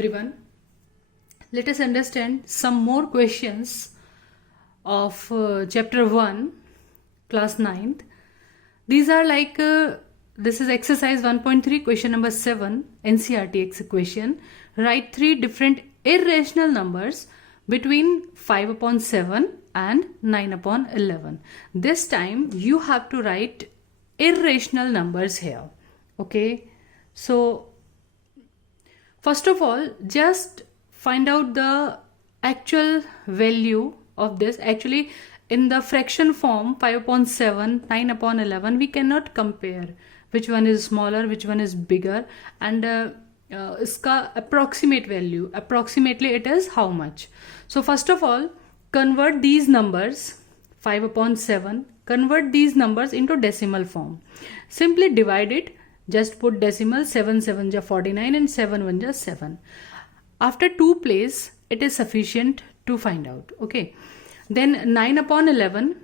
everyone. Let us understand some more questions of chapter 1, class 9th. These are like, this is exercise 1.3, question number 7, NCERT question. Write 3 different irrational numbers between 5 upon 7 and 9 upon 11. This time you have to write irrational numbers here. Okay, so first of all, just find out the actual value of this. Actually, in the fraction form, 5 upon 7, 9 upon 11, we cannot compare which one is smaller, which one is bigger, and iska approximate value, approximately it is how much. So first of all, convert these numbers, 5 upon 7, convert these numbers into decimal form. Simply divide it. Just put decimal, 7 7 ja 49 and 7 1 ja 7. After 2 place, it is sufficient to find out. Okay. Then 9 upon 11,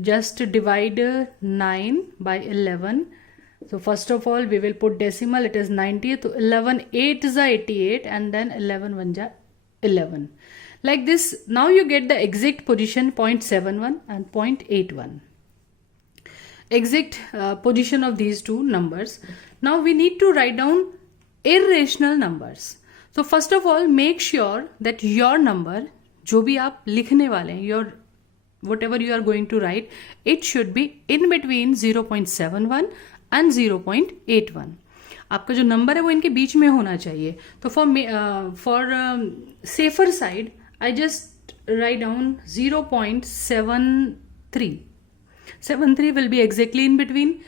just divide 9 by 11. So first of all, we will put decimal, it is 90. So 11 8 is 88 and then 11 1 ja 11. Like this, now you get the exact position 0.71 and 0.81. Exact position of these two numbers. Now we need to write down irrational numbers. So first of all, make sure that your number, जो भी आप लिखने वाले हैं, your whatever you are going to write, it should be in between 0.71 and 0.81. आपका जो number है वो इनके बीच में होना चाहिए. तो for safer side, I just write down 0.73. 73 will be exactly in between,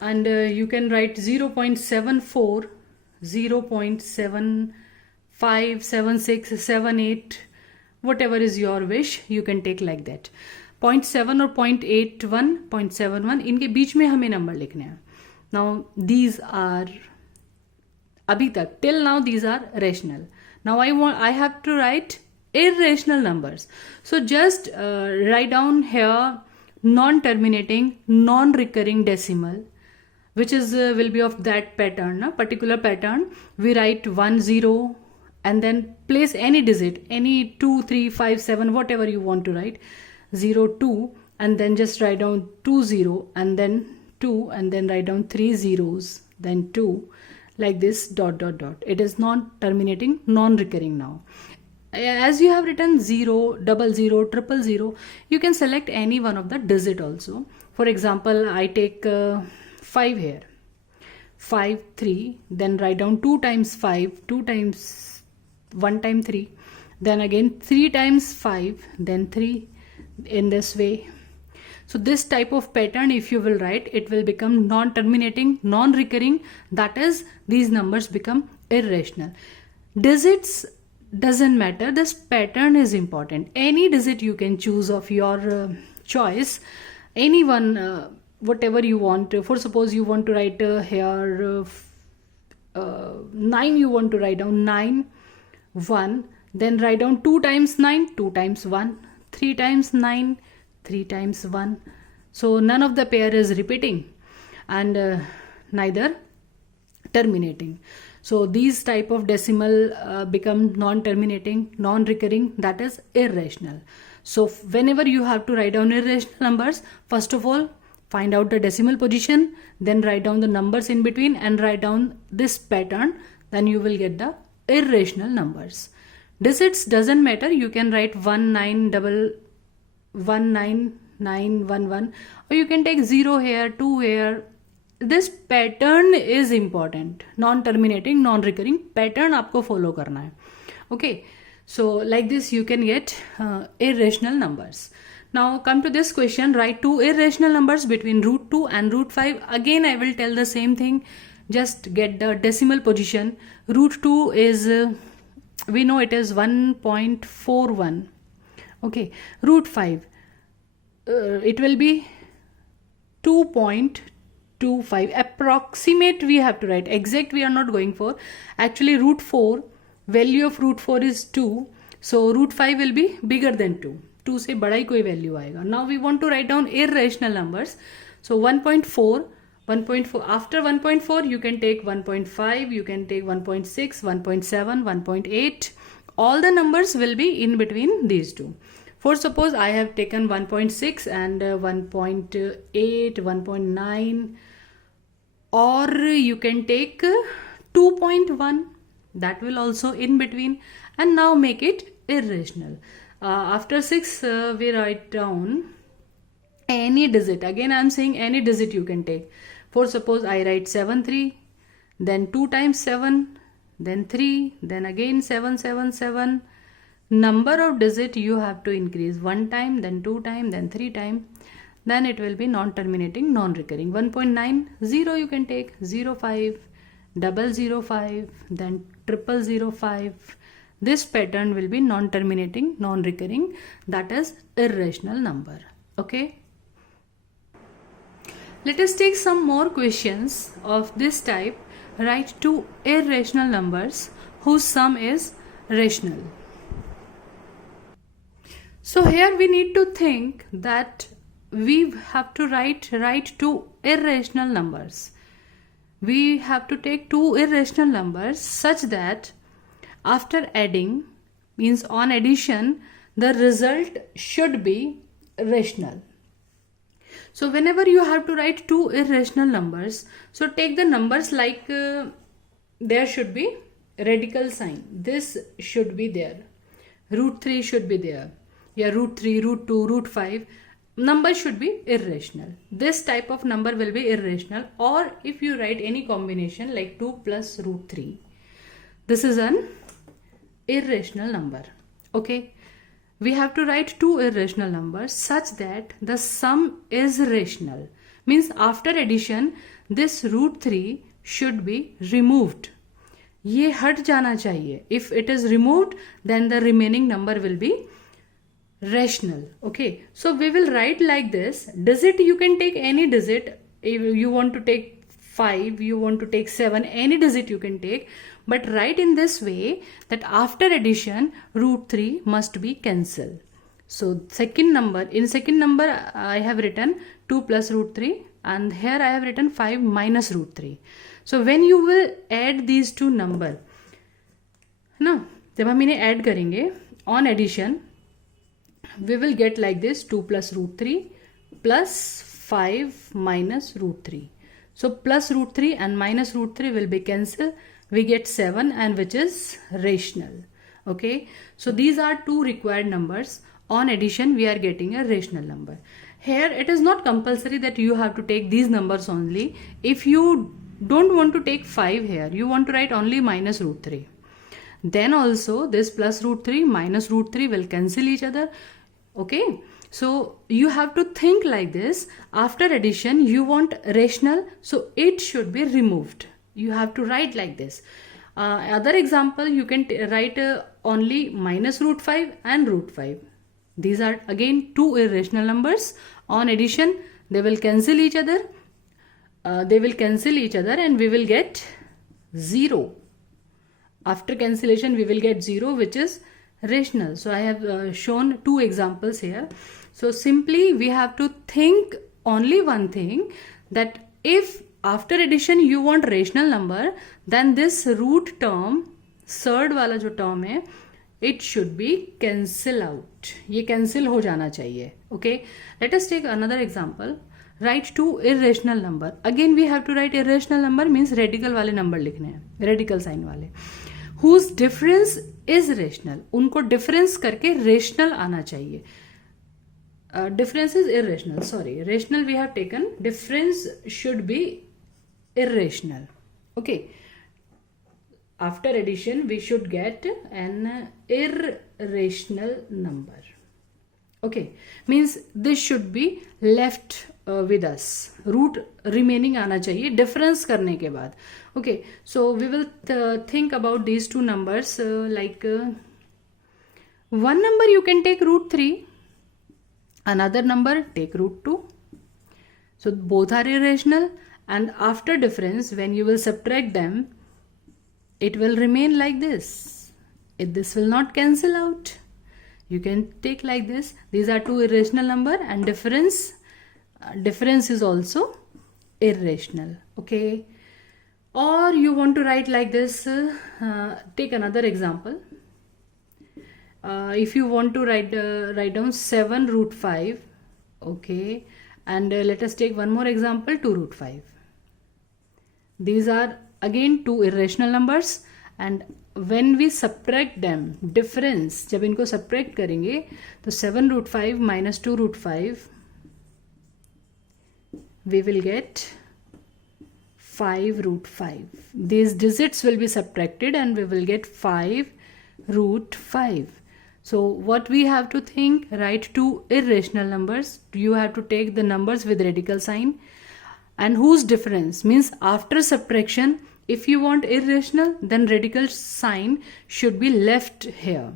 and you can write 0.74, 0.75, 76, 78, whatever is your wish, you can take like that. 0.7 or 0.81, 0.71, इनके बीच में हमें नंबर लिखने हैं. Now these are, अभी तक till now these are rational. Now I have to write irrational numbers. So just write down here non-terminating, non-recurring decimal, which is will be of that pattern, particular pattern. We write 1 0 and then place any digit, any 2 3 5 7, whatever you want to write, 0 2, and then just write down 2 0 and then 2 and then write down 3 zeros, then 2, like this, dot dot dot. It is non-terminating, non-recurring now. As you have written 0, 00, 000, you can select any one of the digit also. For example, I take 5 here, 5 3, then write down 2 times 5, 2 times 1 time 3, then again 3 times 5, then 3, in this way. So this type of pattern, if you will write, it will become non-terminating, non-recurring. That is, these numbers become irrational. Digits doesn't matter, this pattern is important. Any digit you can choose of your choice, any one, whatever you want. For suppose you want to write here 9, you want to write down 9 1, then write down 2 times 9, 2 times 1, 3 times 9, 3 times 1. So none of the pair is repeating and neither terminating. So these type of decimal become non-terminating, non-recurring, that is irrational. So whenever you have to write down irrational numbers, first of all, find out the decimal position, then write down the numbers in between and write down this pattern, then you will get the irrational numbers. Digits doesn't matter, you can write 19911, or you can take 0 here, 2 here. This pattern is important. Non-terminating, non-recurring pattern आपको follow करना है. Okay, so like this you can get irrational numbers. Now come to this question. Write 2 irrational numbers between root 2 and root 5. Again I will tell the same thing. Just get the decimal position. Root 2 is we know it is 1.41. Okay, root 5 it will be 2.25. Approximate we have to write, exact we are not going for. Actually root 4, value of root 4 is 2, so root 5 will be bigger than 2. 2 से बड़ा ही कोई value आएगा. Now we want to write down irrational numbers. So 1.4 1.4. After 1.4 you can take 1.5, you can take 1.6, 1.7, 1.8. All the numbers will be in between these two. For suppose I have taken 1.6 and 1.8, 1.9, or you can take 2.1, that will also in between, and now make it irrational. After 6 we write down any digit. Again I am saying any digit you can take. For suppose I write 7 3, then 2 times 7, then 3, then again 7 7 7. Number of digit you have to increase 1 time, then 2 time, then 3 time, then it will be non-terminating, non-recurring. 1.9, 0 you can take, 0 5, 005, then 0005. This pattern will be non-terminating, non-recurring, that is irrational number. Okay. Let us take some more questions of this type. Write two irrational numbers whose sum is rational. So here we need to think that we have to write two irrational numbers. We have to take two irrational numbers such that after adding, means on addition, the result should be rational. So whenever you have to write two irrational numbers, so take the numbers like there should be radical sign. This should be there. Root 3 should be there. Yeah, root 3, root 2, root 5. Number should be irrational. This type of number will be irrational. Or if you write any combination like 2 plus root 3, this is an irrational number. Okay. We have to write two irrational numbers such that the sum is rational. Means after addition, this root 3 should be removed. ये हट जाना चाहिए. If it is removed, then the remaining number will be rational. Okay. So we will write like this. Digit, you can take any digit. If you want to take 5, you want to take 7, any digit you can take. But write in this way that after addition, root 3 must be cancelled. So second number, in second number I have written 2 plus root 3, and here I have written 5 minus root 3. So when you will add these two number, ना जब हम इन्हें add करेंगे on addition, we will get like this 2 plus root 3 plus 5 minus root 3. So plus root 3 and minus root 3 will be cancelled. We get 7, and which is rational. Okay. So these are two required numbers. On addition, we are getting a rational number. Here it is not compulsory that you have to take these numbers only. If you don't want to take 5 here, you want to write only minus root 3. Then also this plus root 3 minus root 3 will cancel each other. Okay. So you have to think like this. After addition, you want rational, so it should be removed. You have to write like this. Other example, you can write only minus root 5 and root 5. These are again two irrational numbers. On addition, they will cancel each other. And we will get 0. After cancellation, we will get 0, which is rational. So I have shown two examples here. So simply we have to think only one thing, that if after addition you want rational number, then this root term, third वाला जो term है, it should be cancel out. ये cancel हो जाना चाहिए. Okay. Let us take another example. Write two irrational number. Again we have to write irrational number, means radical वाले number लिखने हैं, radical sign वाले. Whose difference is rational. उनको difference करके rational आना चाहिए. Difference is irrational. Sorry, rational we have taken. Difference should be irrational. Okay. After addition, we should get an irrational number. Okay. Means this should be left with us. Root remaining आना चाहिए difference करने के बाद. Okay. So we will think about these two numbers. One number you can take root 3. Another number take root 2. So both are irrational, and after difference, when you will subtract them, it will remain like this. This will not cancel out. You can take like this. These are two irrational number, and difference is also irrational. Okay, or you want to write like this, take another example. If you want to write down 7 root 5, okay, and let us take one more example, 2 root 5. These are again two irrational numbers, and when we subtract them, difference जब इनको subtract करेंगे तो 7 root 5 minus 2 root 5, we will get 5 root 5. These digits will be subtracted and we will get 5 root 5. So what we have to think, write two irrational numbers. You have to take the numbers with radical sign, and whose difference means after subtraction, if you want irrational, then radical sign should be left here.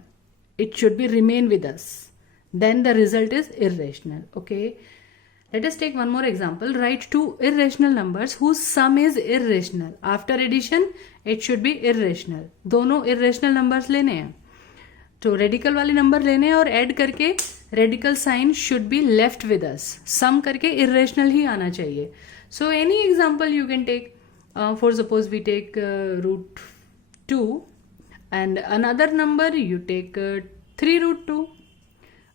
It should be remain with us. Then the result is irrational. Okay. Let us take one more example. Write two irrational numbers whose sum is irrational. After addition, it should be irrational. दोनों irrational numbers लेने हैं. तो radical वाले number लेने हैं और add करके radical sign should be left with us. Sum करके इरेशनल ही आना चाहिए. So any example you can take. For suppose we take root 2 and another number you take 3 root 2.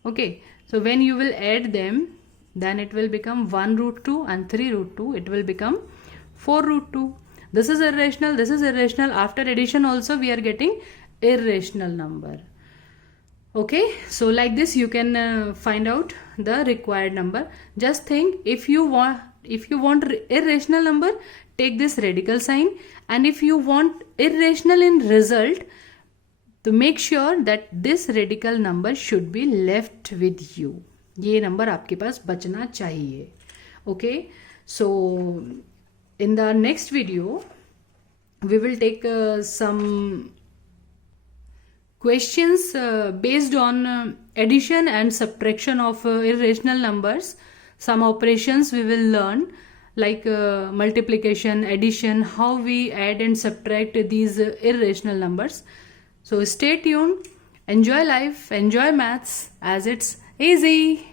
Okay, so when you will add them, then it will become 1 root 2 and 3 root 2, it will become 4 root 2. This is irrational, this is irrational. After addition also we are getting irrational number. Okay, so like this you can find out the required number. Just think, if you want irrational number, take this radical sign, and if you want irrational in result, to make sure that this radical number should be left with you. ये number आपके पास बचना चाहिए. Okay, so in the next video we will take some questions based on addition and subtraction of irrational numbers. Some operations we will learn, like multiplication, addition, how we add and subtract these irrational numbers. So stay tuned, enjoy life, enjoy maths, as it's easy.